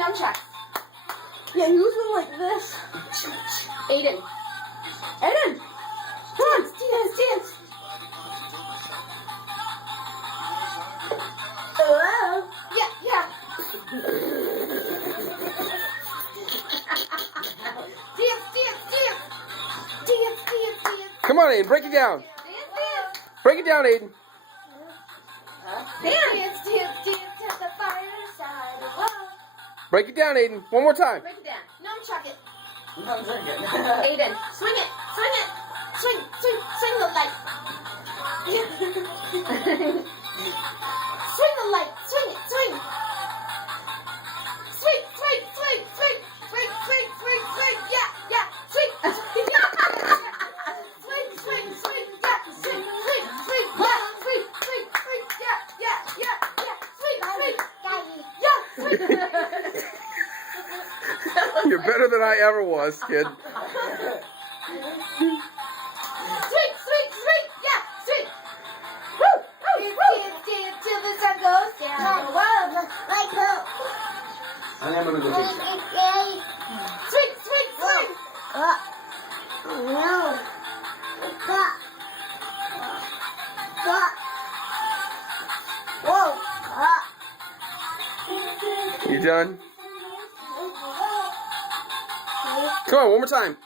nunchuck. Yeah, use them like this. Aiden. Aiden! Come on, dance. Hello? Yeah. Dance. Come on, Aiden, break it down. Dance. Break it down, Aiden. Dance at the fireside. Whoa. Break it down, Aiden. One more time. Break it down. Nunchuck it. I'm drinking. Aiden, swing it. Swing the light. Swing the light. Swing it. Swing. Yeah. Swing. Yeah. Swing. You're better than I ever was, kid. Swing. Yeah. Swing. Woo. Dance till the sun goes down. Whoa. Like that. I am gonna go take Swing. No. Whoa. You done? Come on, one more time.